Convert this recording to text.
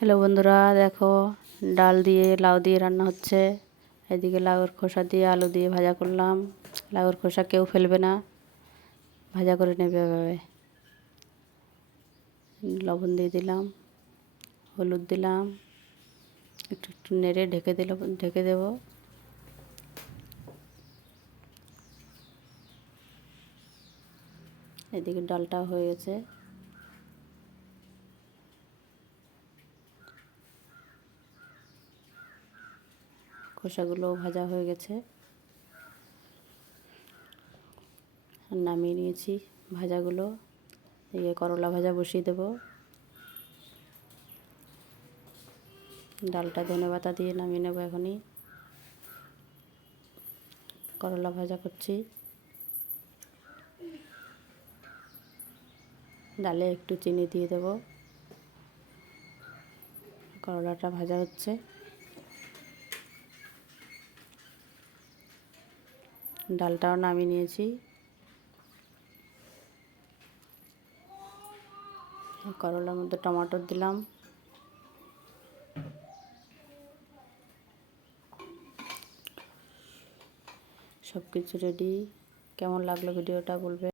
Hello বন্ধুরা, দেখো ডাল দিয়ে লাউ দিয়ে রান্না হচ্ছে। এদিকে লাউয়ের খোসা দিয়ে আলু দিয়ে ভাজা করলাম। লাউয়ের খোসা কেউ ফেলবে না, ভাজা করে নেবে এভাবে। লবণ দিয়ে দিলাম, হলুদ দিলাম, একটু একটু নেড়ে ঢেকে দেব। এদিকে ডালটা হয়ে গেছে। খোসাগুলো ভাজা হয়ে গেছে, নামিয়ে নিয়েছি ভাজাগুলো। দিয়ে করলা ভাজা বসিয়ে দেব। ডালটা ধনেপাতা দিয়ে নামিয়ে নেব এখনই। করলা ভাজা করছি। ডালে একটু চিনি দিয়ে দেব। করলাটা ভাজা হচ্ছে। ডালটাও নামিয়ে নিয়েছি। করলার মধ্যে টমেটো দিলাম। সব কিছু রেডি। কেমন লাগলো ভিডিওটা বলবে।